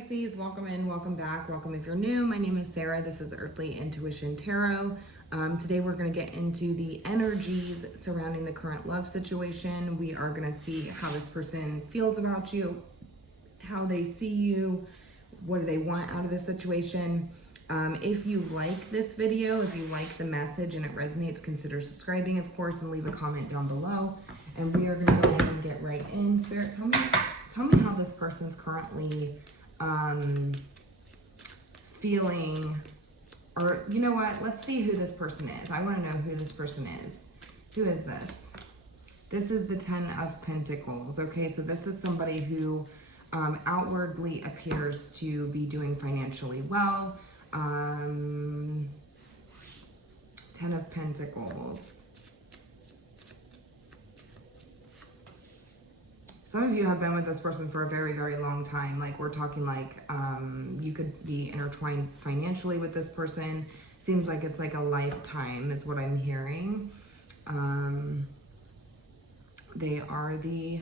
Pisces, welcome in, welcome back, welcome if you're new. My name is Sarah. This is Earthly Intuition Tarot. Today we're going to get into the energies surrounding the current love situation. We are going to see how this person feels about you, how they see you, what do they want out of this situation. If you like this video, if you like the message and it resonates, consider subscribing, of course, and leave a comment down below. And we are going to go ahead and get right in. Spirit, tell me how this person's currently feeling, or you know what, let's see who this person is. I want to know who this person is. Who is this? This is the 10 of Pentacles. Okay, so this is somebody who outwardly appears to be doing financially well. 10 of Pentacles. Some of you have been with this person for a very, very long time. Like we're talking like you could be intertwined financially with this person. Seems like it's like a lifetime is what I'm hearing. They are the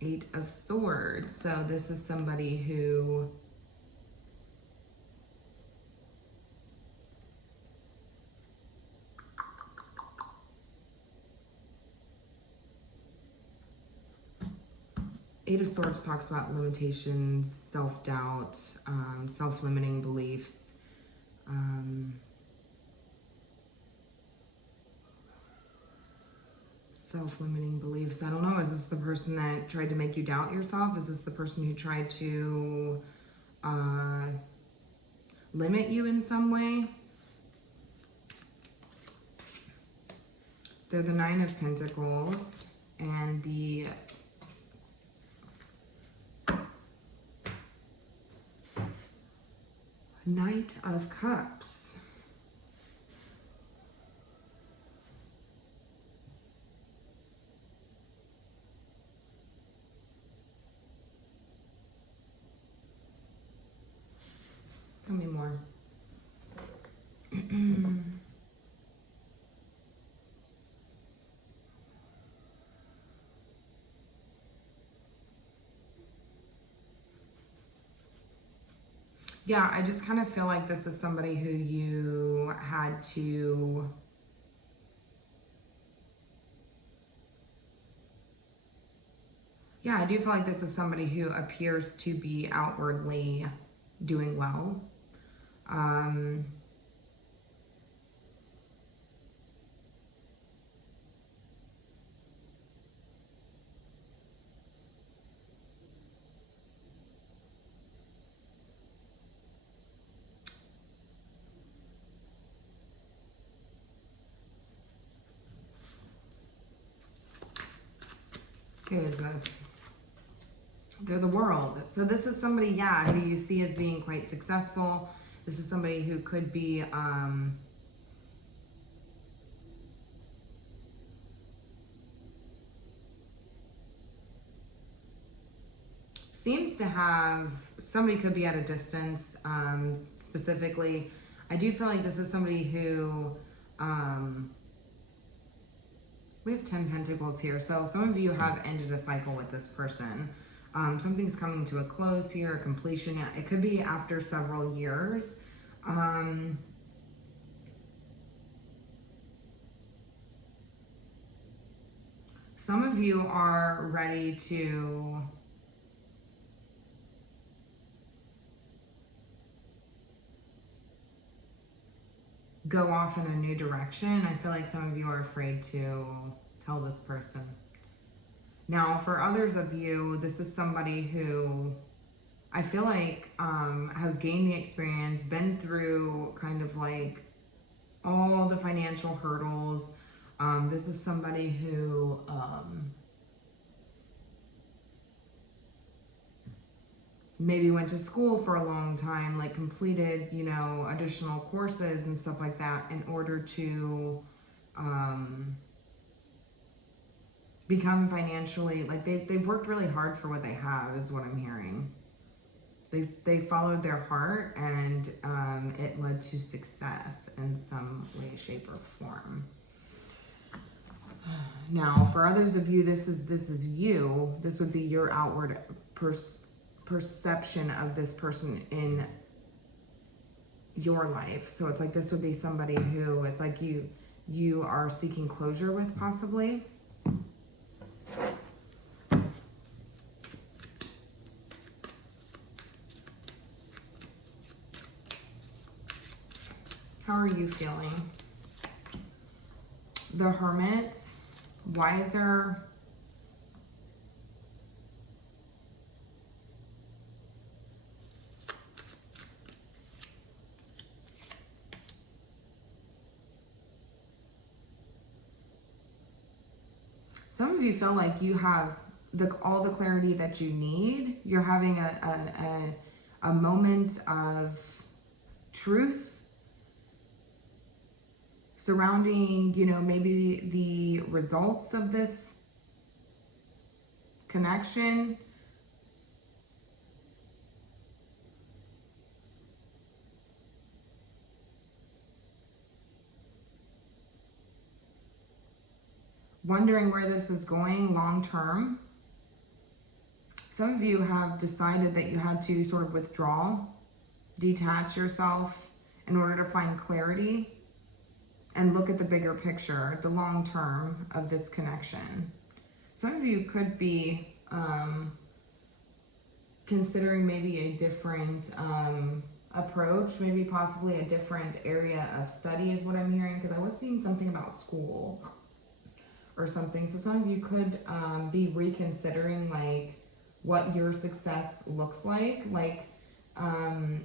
8 of Swords. So this is somebody who Eight of Swords talks about limitations, self-doubt, self-limiting beliefs. Self-limiting beliefs. I don't know. Is this the person that tried to make you doubt yourself? Is this the person who tried to limit you in some way? They're the 9 of Pentacles and the Knight of Cups. Tell me more. Yeah, I just kind of feel like this is somebody who you had to I do feel like this is somebody who appears to be outwardly doing well. Who is this? They're the World. So this is somebody, yeah, who you see as being quite successful. This is somebody who could be, seems to have, somebody could be at a distance, specifically. I do feel like this is somebody who, we have 10 Pentacles here. So some of you have ended a cycle with this person. Something's coming to a close here, a completion. It could be after several years. Some of you are ready to go off in a new direction. I feel like some of you are afraid to tell this person. Now, for others of you, this is somebody who I feel like has gained the experience, been through kind of like all the financial hurdles. This is somebody who maybe went to school for a long time, like completed, you know, additional courses and stuff like that in order to become financially, like they've worked really hard for what they have, is what I'm hearing. They followed their heart, and it led to success in some way, shape, or form. Now, for others of you, this is you. This would be your outward perception of this person in your life. So it's like this would be somebody who it's like you are seeking closure with, possibly. How are you feeling? The Hermit, wiser. Some of you feel like you have all the clarity that you need. You're having a moment of truth surrounding, you know, maybe the results of this connection. Wondering where this is going long term. Some of you have decided that you had to sort of withdraw, detach yourself in order to find clarity and look at the bigger picture, the long term of this connection. Some of you could be considering maybe a different approach, maybe possibly a different area of study is what I'm hearing, because I was seeing something about school or something. So some of you could be reconsidering like what your success looks like.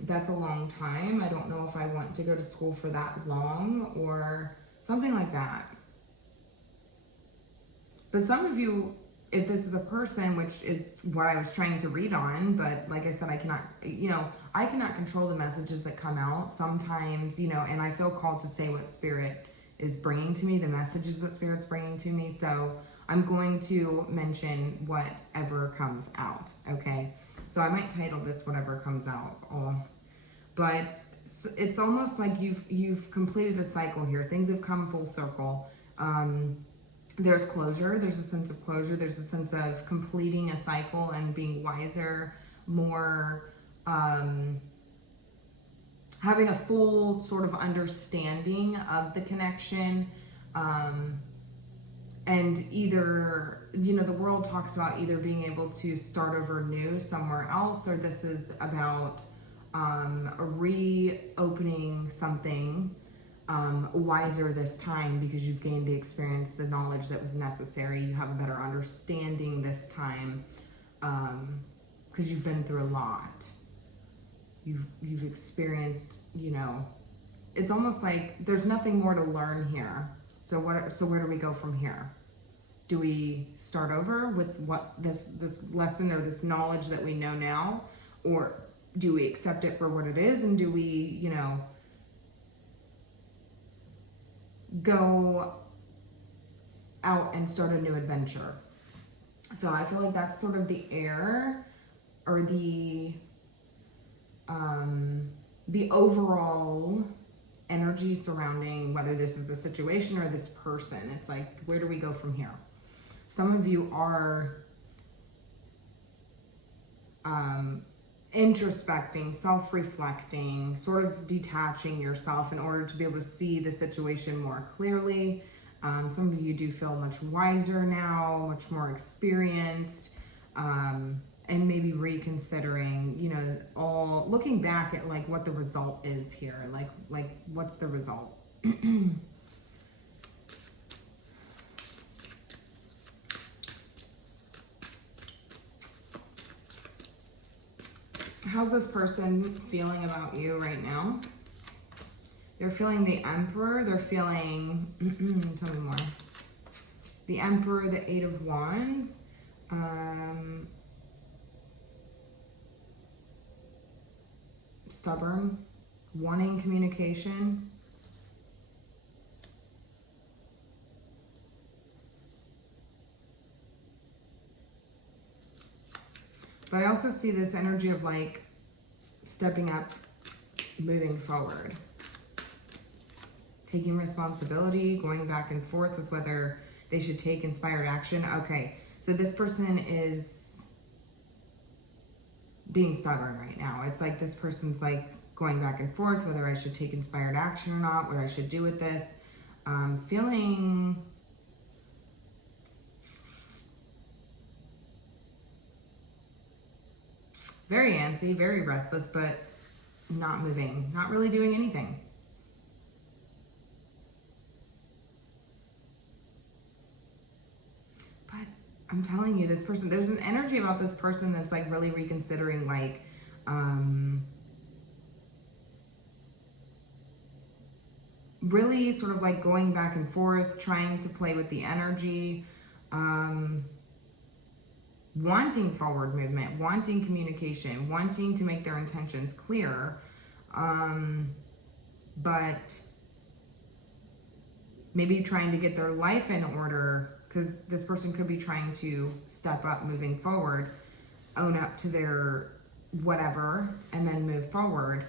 That's a long time. I don't know if I want to go to school for that long or something like that. But some of you, if this is a person, which is what I was trying to read on, but like I said, I cannot control the messages that come out sometimes, you know, and I feel called to say what Spirit is bringing to me, the messages that Spirit's bringing to me. So I'm going to mention whatever comes out, okay? So I might title this whatever comes out. But it's almost like you've completed a cycle here. Things have come full circle. There's closure. There's a sense of closure. There's a sense of completing a cycle and being wiser, more having a full sort of understanding of the connection. And either, you know, the world talks about either being able to start over new somewhere else, or this is about reopening something wiser this time because you've gained the experience, the knowledge that was necessary. You have a better understanding this time because you've been through a lot. You've experienced, you know, it's almost like there's nothing more to learn here. So where do we go from here? Do we start over with what this lesson or this knowledge that we know now, or do we accept it for what it is, and do we, you know, go out and start a new adventure? So I feel like that's sort of the air or the overall energy surrounding whether this is a situation or this person. It's like, where do we go from here? Some of you are introspecting, self-reflecting, sort of detaching yourself in order to be able to see the situation more clearly. Some of you do feel much wiser now, much more experienced, and maybe reconsidering, you know, all looking back at like what the result is here, like what's the result? How's this person feeling about you right now? They're feeling the Emperor. They're feeling, tell me more. The Emperor, the Eight of Wands. Stubborn, wanting communication. But I also see this energy of like stepping up, moving forward, taking responsibility, going back and forth with whether they should take inspired action. Okay, so this person is being stubborn right now. It's like this person's like going back and forth whether I should take inspired action or not, what I should do with this. Feeling very antsy, very restless, but not moving, not really doing anything. But I'm telling you, this person, there's an energy about this person that's like really reconsidering, like, really sort of like going back and forth, trying to play with the energy, wanting forward movement, wanting communication, wanting to make their intentions clear, but maybe trying to get their life in order, because this person could be trying to step up moving forward, own up to their whatever, and then move forward.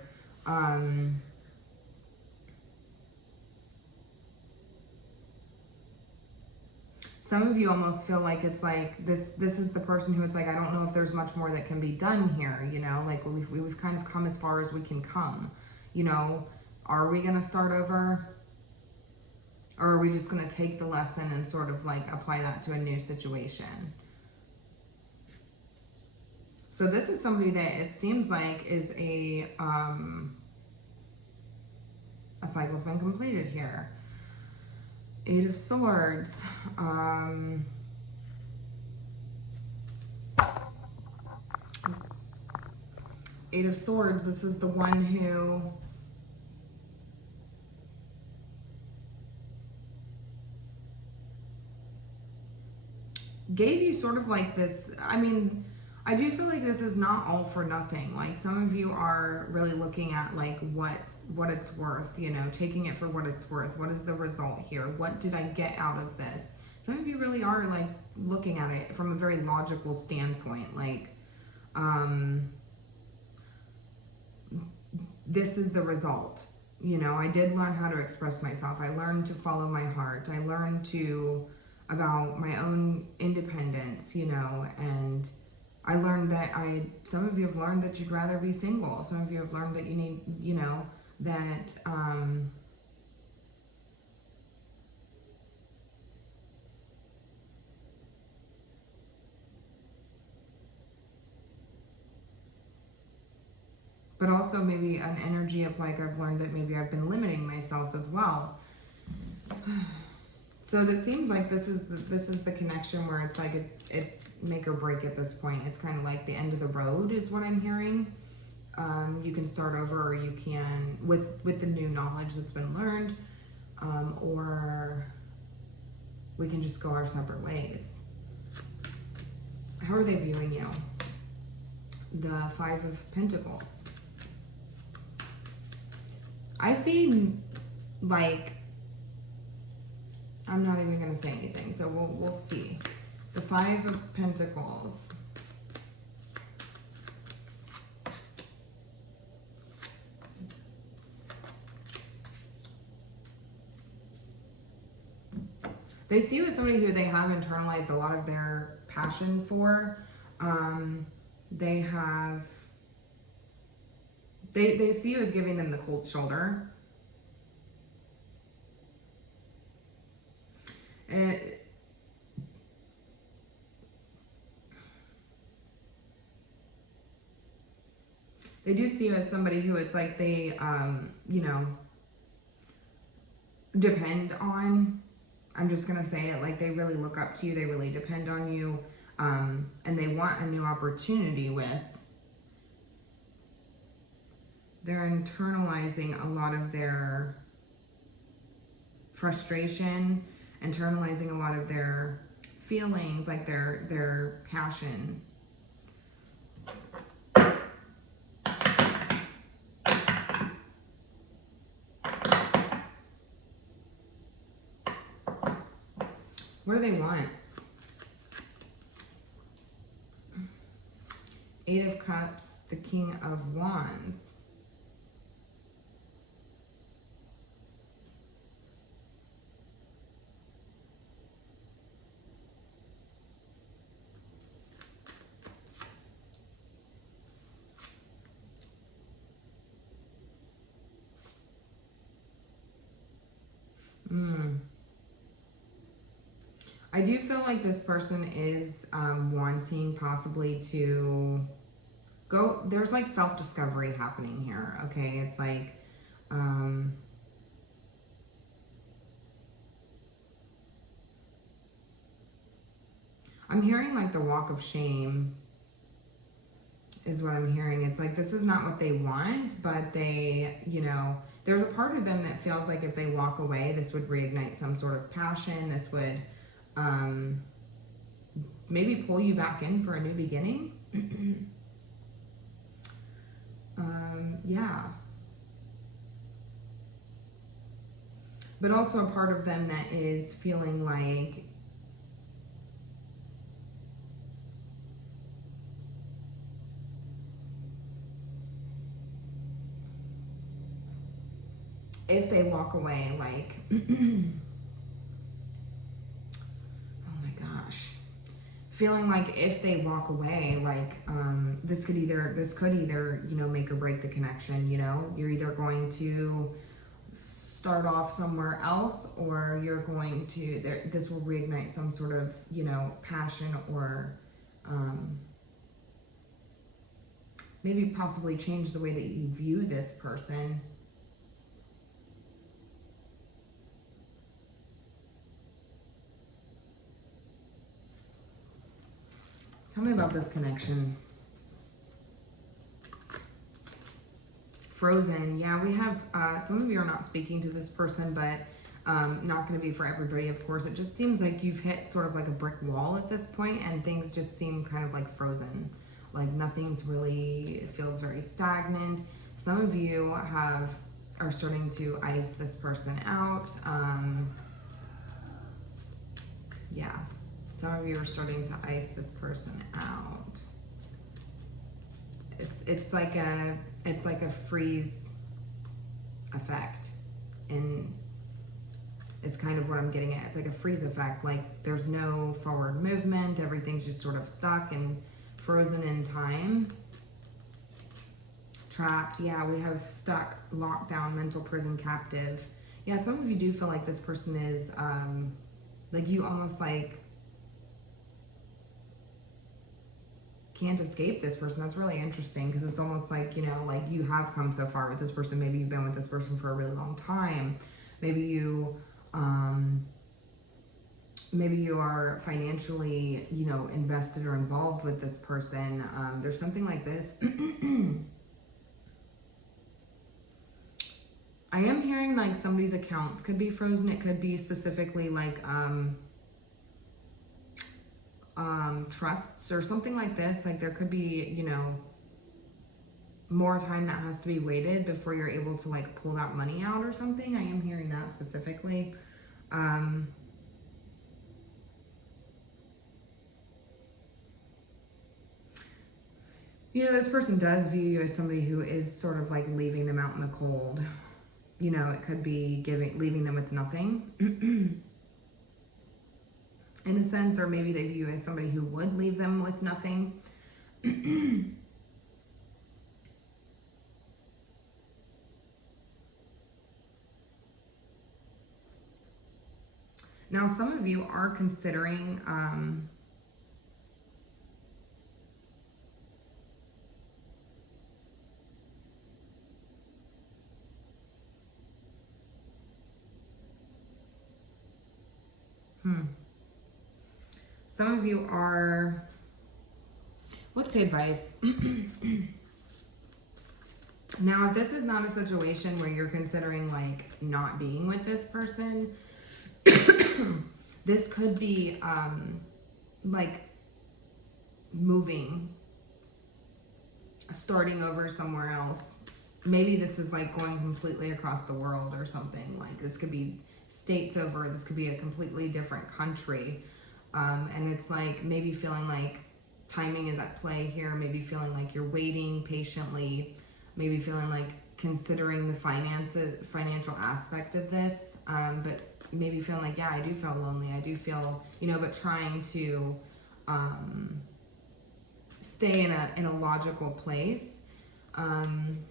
Some of you almost feel like it's like this is the person who it's like, I don't know if there's much more that can be done here, you know, like we've kind of come as far as we can come, you know. Are we going to start over? Or are we just going to take the lesson and sort of like apply that to a new situation? So this is somebody that it seems like is a cycle's been completed here. 8 of Swords. Eight of Swords, this is the one who gave you sort of like this, I mean, I do feel like this is not all for nothing. Like some of you are really looking at like what it's worth, you know, taking it for what it's worth. What is the result here? What did I get out of this? Some of you really are like looking at it from a very logical standpoint. Like, this is the result. You know, I did learn how to express myself. I learned to follow my heart. I learned about my own independence, you know, and I learned that some of you have learned that you'd rather be single. Some of you have learned that you need, you know, that, but also maybe an energy of like, I've learned that maybe I've been limiting myself as well. So this seems like this is the connection where it's like it's make or break at this point. It's kind of like the end of the road is what I'm hearing. You can start over, or you can with the new knowledge that's been learned, or we can just go our separate ways. How are they viewing you? The 5 of Pentacles. I see like, I'm not even going to say anything, so we'll see. The 5 of Pentacles. They see you as somebody who they have internalized a lot of their passion for. They see you as giving them the cold shoulder. They do see you as somebody who it's like they, you know, depend on. I'm just going to say it, like they really look up to you. They really depend on you. And they want a new opportunity with. They're internalizing a lot of their frustration, internalizing a lot of their feelings, like their passion. What do they want? 8 of Cups, the King of Wands. I do feel like this person is wanting possibly to go, there's like self-discovery happening here, okay? It's like, I'm hearing like the walk of shame is what I'm hearing. It's like, this is not what they want, but they, you know, there's a part of them that feels like if they walk away, this would reignite some sort of passion. This would maybe pull you back in for a new beginning. Yeah. But also a part of them that is feeling like if they walk away, like, oh my gosh, feeling like if they walk away, like, this could either, you know, make or break the connection. You know, you're either going to start off somewhere else, or you're going to, this will reignite some sort of, you know, passion, or maybe possibly change the way that you view this person. Tell me about this connection. Frozen. Yeah, we have, some of you are not speaking to this person, but not going to be for everybody, of course. It just seems like you've hit sort of like a brick wall at this point, and things just seem kind of like frozen. Like nothing's really, it feels very stagnant. Some of you are starting to ice this person out. Yeah. Some of you are starting to ice this person out. It's like a freeze effect, and is kind of what I'm getting at. It's like a freeze effect. Like there's no forward movement. Everything's just sort of stuck and frozen in time. Trapped. Yeah, we have stuck, locked down, mental prison, captive. Yeah, some of you do feel like this person is like you almost like can't escape this person. That's really interesting, because it's almost like, you know, like you have come so far with this person. Maybe you've been with this person for a really long time. Maybe you are financially, you know, invested or involved with this person. There's something like this. I am hearing like somebody's accounts could be frozen. It could be specifically like trusts or something like this. Like there could be, you know, more time that has to be waited before you're able to like pull that money out or something. I am hearing that specifically. You know, this person does view you as somebody who is sort of like leaving them out in the cold. You know, it could be leaving them with nothing. In a sense, or maybe they view you as somebody who would leave them with nothing. Now, some of you are considering some of you are, what's the advice? Now, if this is not a situation where you're considering like not being with this person, this could be like moving, starting over somewhere else. Maybe this is like going completely across the world or something. Like this could be states over, this could be a completely different country. And it's like maybe feeling like timing is at play here, maybe feeling like you're waiting patiently, maybe feeling like considering the financial aspect of this, but maybe feeling like, yeah, I do feel lonely, I do feel, you know, but trying to stay in a logical place. And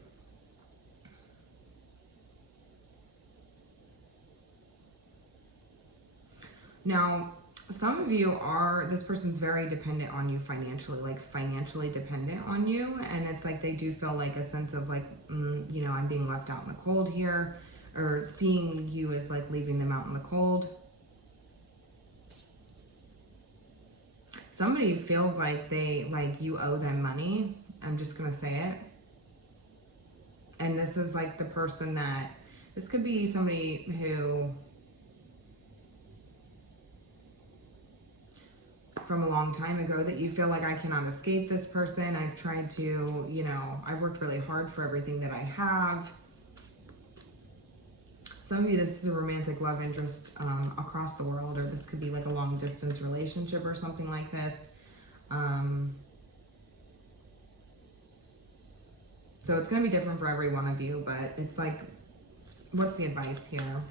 Now, some of you are, this person's very dependent on you financially, like financially dependent on you. And it's like they do feel like a sense of like, you know, I'm being left out in the cold here, or seeing you as like leaving them out in the cold. Somebody feels like you owe them money. I'm just going to say it. And this is like the person that, this could be somebody who, from a long time ago, that you feel like I cannot escape this person. I've tried to, you know, I've worked really hard for everything that I have. Some of you, this is a romantic love interest across the world, or this could be like a long distance relationship or something like this. So it's going to be different for every one of you, but it's like, what's the advice here?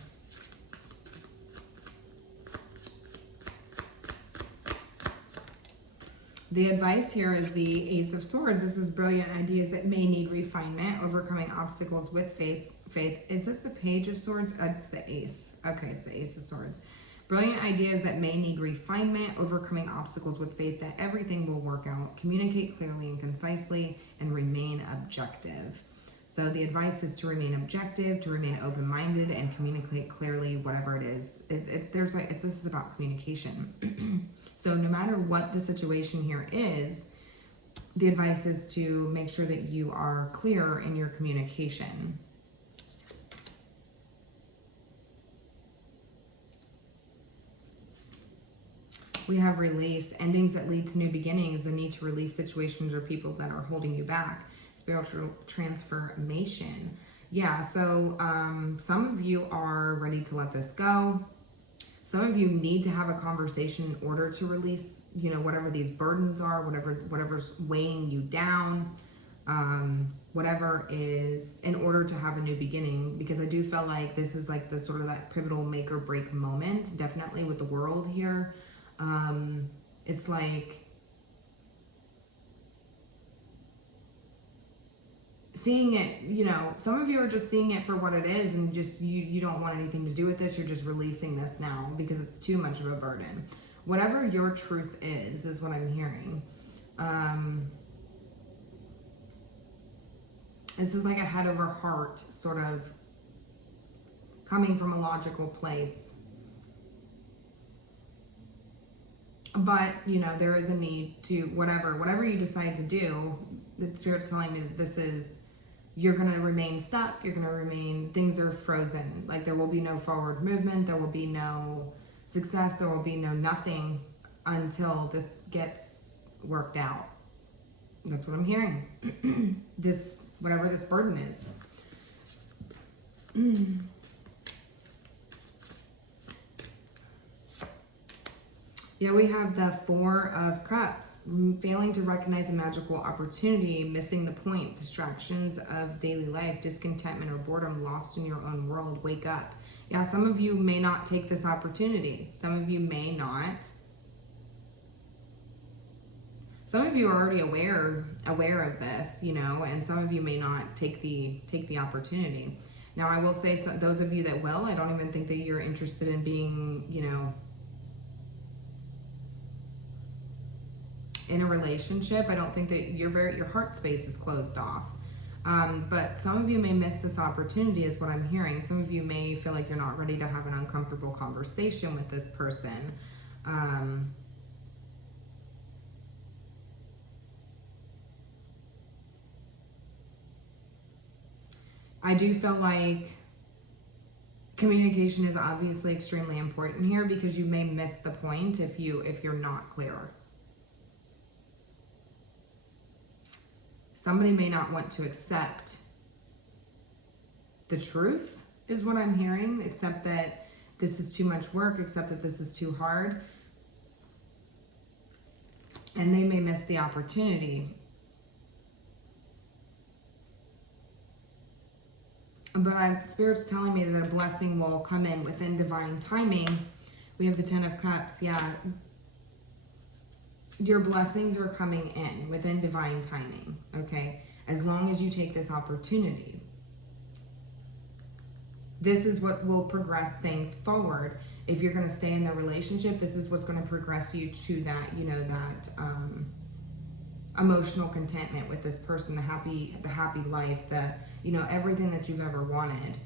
The advice here is the Ace of Swords. This is brilliant ideas that may need refinement, overcoming obstacles with faith. Is this the Page of Swords? It's the Ace. Okay, it's the Ace of Swords. Brilliant ideas that may need refinement, overcoming obstacles with faith that everything will work out. Communicate clearly and concisely, and remain objective. So the advice is to remain objective, to remain open-minded, and communicate clearly whatever it is. This is about communication. So no matter what the situation here is, the advice is to make sure that you are clear in your communication. We have release, endings that lead to new beginnings, the need to release situations or people that are holding you back, spiritual transformation. Yeah, so some of you are ready to let this go. Some of you need to have a conversation in order to release, you know, whatever these burdens are, whatever's weighing you down, whatever is, in order to have a new beginning. Because I do feel like this is like the sort of that pivotal make or break moment, definitely with the world here. It's like seeing it, you know, some of you are just seeing it for what it is, and just you don't want anything to do with this. You're just releasing this now because it's too much of a burden. Whatever your truth is what I'm hearing. This is like a head over heart, sort of coming from a logical place. But, you know, there is a need to, whatever you decide to do, the Spirit's telling me that this is, you're going to remain stuck. You're going to remain, things are frozen. Like there will be no forward movement. There will be no success. There will be no nothing until this gets worked out. That's what I'm hearing. Whatever this burden is. Yeah, we have the Four of Cups, failing to recognize a magical opportunity, missing the point, distractions of daily life, discontentment or boredom, lost in your own world. Wake up. Yeah, some of you may not take this opportunity. Some of you may not. Some of you are already aware of this, you know, and some of you may not take the opportunity. Now, I will say, those of you that will, I don't even think that you're interested in being, you know, in a relationship. I don't think that your heart space is closed off. But some of you may miss this opportunity is what I'm hearing. Some of you may feel like you're not ready to have an uncomfortable conversation with this person. I do feel like communication is obviously extremely important here, because you may miss the point if you're not clear. Somebody may not want to accept the truth, is what I'm hearing, accept that this is too much work, accept that this is too hard. And they may miss the opportunity. But Spirit's telling me that a blessing will come in within divine timing. We have the Ten of Cups, yeah. Your blessings are coming in within divine timing, okay? As long as you take this opportunity. This is what will progress things forward. if you're going to stay in the relationship, this is what's going to progress you to that, you know, that emotional contentment with this person, the happy life, the, you know, everything that you've ever wanted.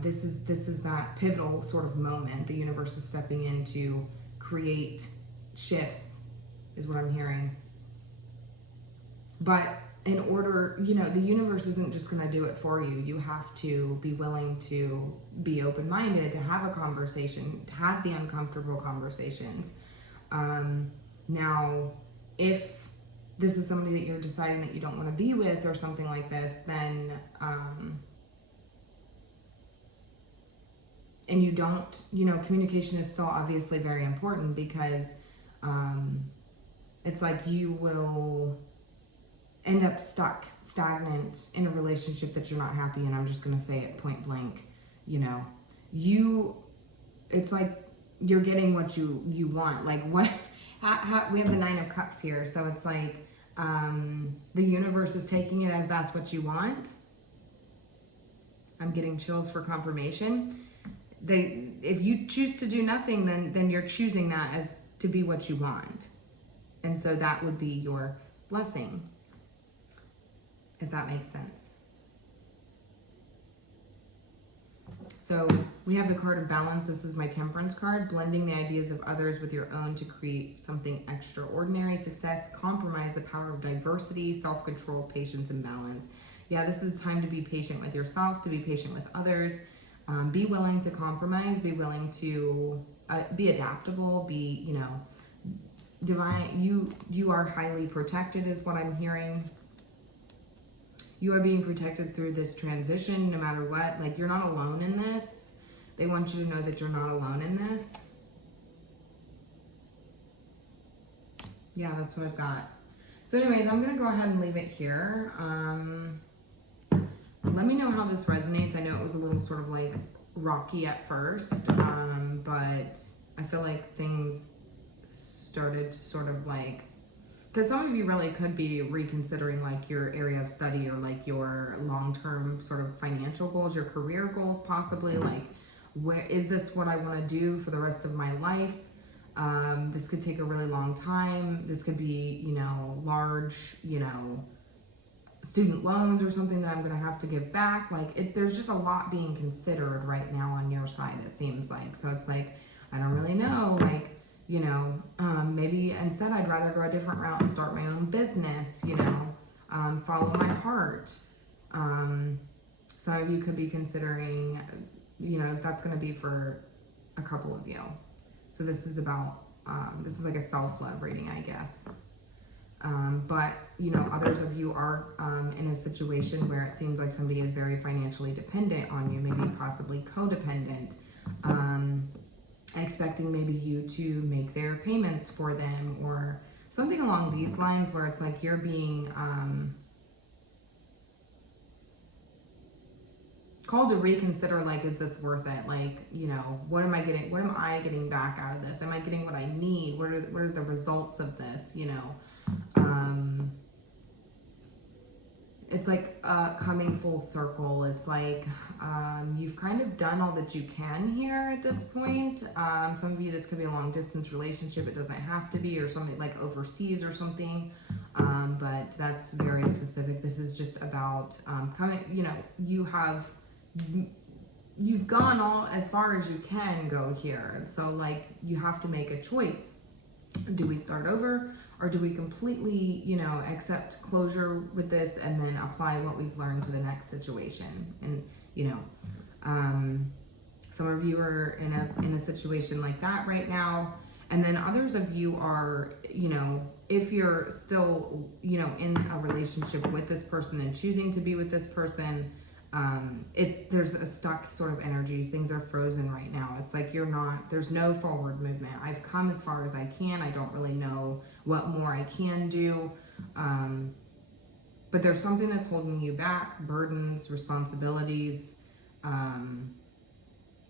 This is that pivotal sort of moment. The universe is stepping in to create shifts, is what I'm hearing. But in order, you know, the universe isn't just going to do it for you. You have to be willing to be open-minded, to have a conversation, to have the uncomfortable conversations. Now, if this is somebody that you're deciding that you don't want to be with or something like this, then, and you don't, you know, communication is still obviously very important, because it's like you will end up stagnant in a relationship that you're not happy in. I'm just going to say it point blank. You know, it's like you're getting what you want. Like what, we have the 9 of Cups here. So it's like, the universe is taking it as that's what you want. I'm getting chills for confirmation. If you choose to do nothing, then you're choosing that as to be what you want. And so that would be your blessing, if that makes sense. So we have the card of balance. This is my Temperance card. Blending the ideas of others with your own to create something extraordinary. Success, compromise, the power of diversity, self-control, patience, and balance. Yeah, this is a time to be patient with yourself, to be patient with others. Be willing to compromise, be willing to be adaptable, be, you know, divine. You are highly protected is what I'm hearing. You are being protected through this transition no matter what. Like, you're not alone in this. They want you to know that you're not alone in this. Yeah, that's what I've got. So anyways, I'm going to go ahead and leave it here. Let me know how this resonates. I know it was a little sort of like rocky at first, but I feel like things started to sort of like, because some of you really could be reconsidering like your area of study or like your long-term sort of financial goals, your career goals possibly, like where is this what I want to do for the rest of my life? This could take a really long time. This could be, you know, large, you know, student loans or something that I'm going to have to give back. Like there's just a lot being considered right now on your side, it seems like. So it's like, I don't really know, like, you know, maybe instead I'd rather go a different route and start my own business, you know, follow my heart. Some of you could be considering, you know, that's going to be for a couple of you. So this is about, this is like a self-love reading, I guess. But, you know, others of you are in a situation where it seems like somebody is very financially dependent on you, maybe possibly codependent, expecting maybe you to make their payments for them or something along these lines, where it's like you're being called to reconsider, like, is this worth it? Like, you know, what am I getting back out of this? Am I getting what I need? What are the results of this, you know? It's like coming full circle. It's like you've kind of done all that you can here at this point. Some of you, this could be a long distance relationship. It doesn't have to be, or something like overseas or something. But that's very specific. This is just about coming, you know, you've gone all as far as you can go here. So like you have to make a choice. Do we start over? Or do we completely, you know, accept closure with this and then apply what we've learned to the next situation? And, you know, some of you are in a situation like that right now. And then others of you are, you know, if you're still, you know, in a relationship with this person and choosing to be with this person, there's a stuck sort of energy. Things are frozen right now. It's like there's no forward movement. I've come as far as I can. I don't really know what more I can do. But there's something that's holding you back, burdens, responsibilities,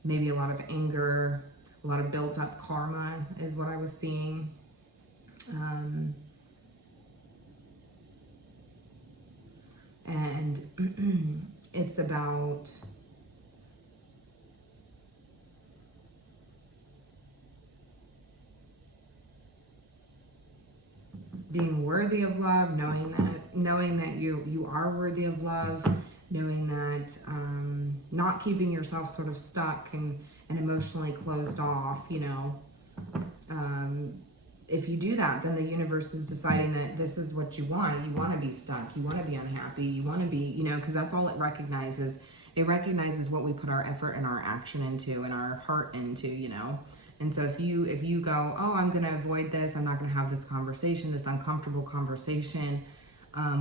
maybe a lot of anger, a lot of built up karma is what I was seeing. And it's about being worthy of love, knowing that you are worthy of love, knowing that not keeping yourself sort of stuck and emotionally closed off, you know. If you do that, then the universe is deciding that this is what you want. You want to be stuck. You want to be unhappy. You want to be, you know, because that's all it recognizes. It recognizes what we put our effort and our action into and our heart into, you know. And so if you go, oh, I'm going to avoid this, I'm not going to have this conversation, this uncomfortable conversation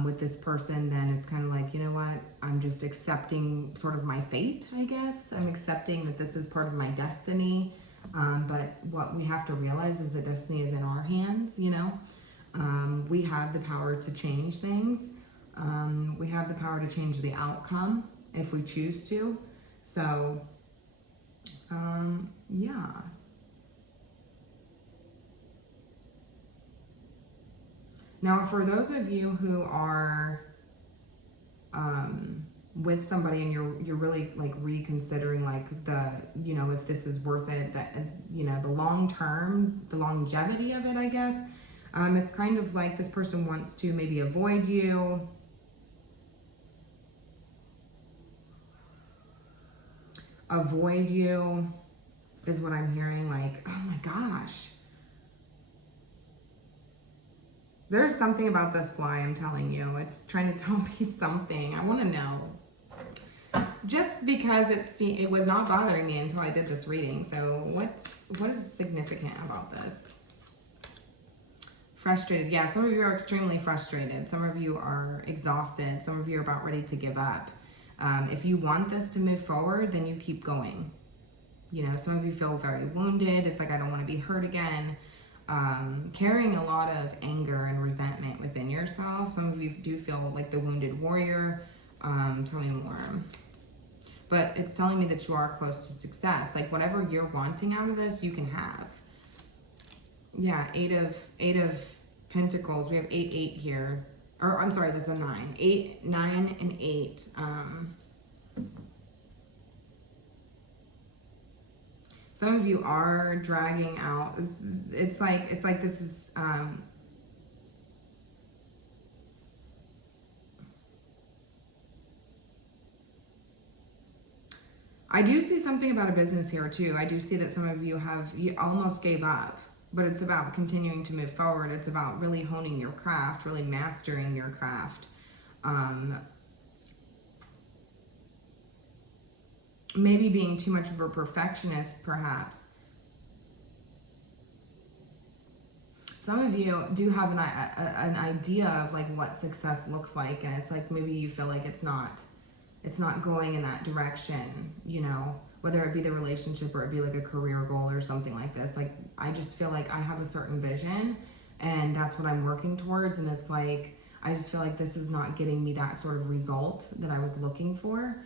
with this person, then it's kind of like, you know what, I'm just accepting sort of my fate, I guess. I'm accepting that this is part of my destiny. But what we have to realize is that destiny is in our hands, you know. We have the power to change things. We have the power to change the outcome if we choose to. So, yeah. Now, for those of you who are with somebody and you're really like reconsidering like the, you know, if this is worth it, that, you know, the long term, the longevity of it, I guess. It's kind of like this person wants to maybe avoid you. Avoid you is what I'm hearing. Like, oh my gosh. There's something about this fly, I'm telling you. It's trying to tell me something. I want to know. Just because it was not bothering me until I did this reading. So what is significant about this? Frustrated. Yeah, some of you are extremely frustrated. Some of you are exhausted. Some of you are about ready to give up. If you want this to move forward, then you keep going. You know, some of you feel very wounded. It's like, I don't want to be hurt again. Carrying a lot of anger and resentment within yourself. Some of you do feel like the wounded warrior. Tell me more. But it's telling me that you are close to success. Like whatever you're wanting out of this, you can have. Yeah, eight of Pentacles. We have 8 here. Or I'm sorry, that's a 9. 8, 9, and 8. Some of you are dragging out. It's like this is I do see something about a business here too. I do see that some of you almost gave up, but it's about continuing to move forward. It's about really honing your craft, really mastering your craft. Maybe being too much of a perfectionist, perhaps. Some of you do have an idea of like what success looks like, and it's like maybe you feel like it's not going in that direction, you know, whether it be the relationship or it be like a career goal or something like this. Like, I just feel like I have a certain vision and that's what I'm working towards. And it's like, I just feel like this is not getting me that sort of result that I was looking for.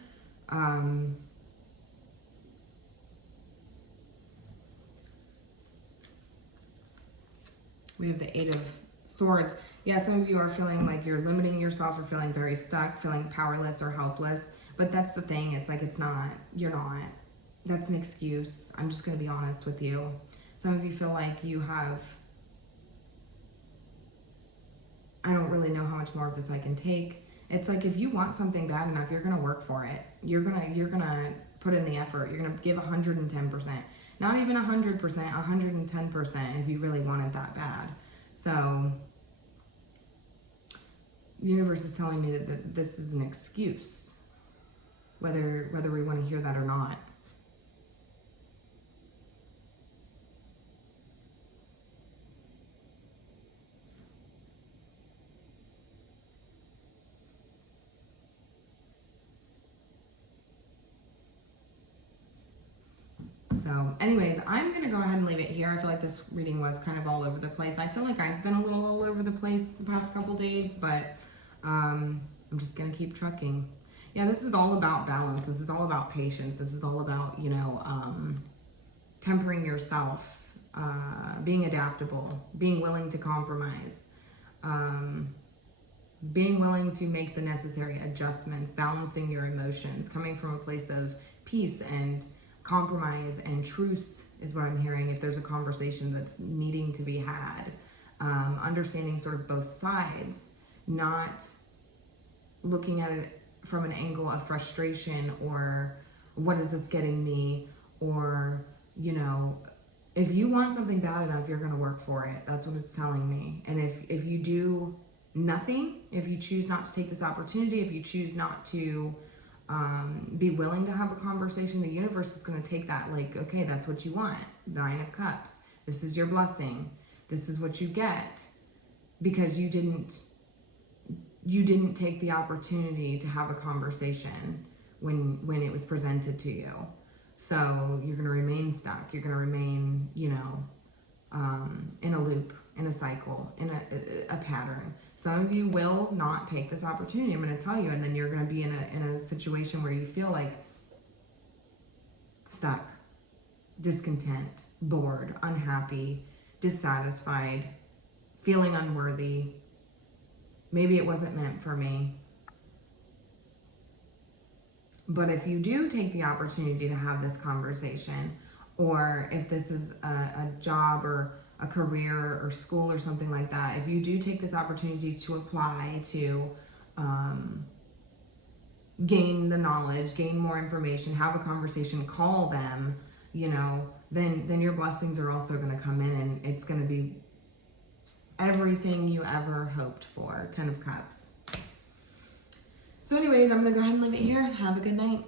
We have the 8 of Swords. Yeah, some of you are feeling like you're limiting yourself or feeling very stuck, feeling powerless or helpless. But that's the thing. It's like, you're not. That's an excuse. I'm just going to be honest with you. Some of you feel like you have, I don't really know how much more of this I can take. It's like, if you want something bad enough, you're going to work for it. You're going to put in the effort. You're going to give 110%. Not even 100%, 110% if you really want it that bad. So the universe is telling me that this is an excuse, whether we want to hear that or not. So anyways, I'm going to go ahead and leave it here. I feel like this reading was kind of all over the place. I feel like I've been a little all over the place the past couple days, but I'm just going to keep trucking. Yeah, this is all about balance. This is all about patience. This is all about, you know, tempering yourself, being adaptable, being willing to compromise, being willing to make the necessary adjustments, balancing your emotions, coming from a place of peace and compromise and truce is what I'm hearing. If there's a conversation that's needing to be had, understanding sort of both sides, not looking at it from an angle of frustration or what is this getting me, or, you know, if you want something bad enough, you're going to work for it. That's what it's telling me. And if you do nothing, if you choose not to take this opportunity, if you choose not to be willing to have a conversation, the universe is going to take that like, okay, that's what you want. 9 of Cups. This is your blessing. This is what you get because you didn't take the opportunity to have a conversation when it was presented to you. So you're going to remain stuck. You're going to remain, you know, in a loop, in a cycle, in a pattern. Some of you will not take this opportunity, I'm going to tell you, and then you're going to be in a situation where you feel like stuck, discontent, bored, unhappy, dissatisfied, feeling unworthy. Maybe it wasn't meant for me. But if you do take the opportunity to have this conversation, or if this is a job or a career or school or something like that, if you do take this opportunity to apply, to gain the knowledge, gain more information, have a conversation, call them, you know, then your blessings are also going to come in, and it's going to be everything you ever hoped for. 10 of Cups. So anyways, I'm going to go ahead and leave it here. Have a good night.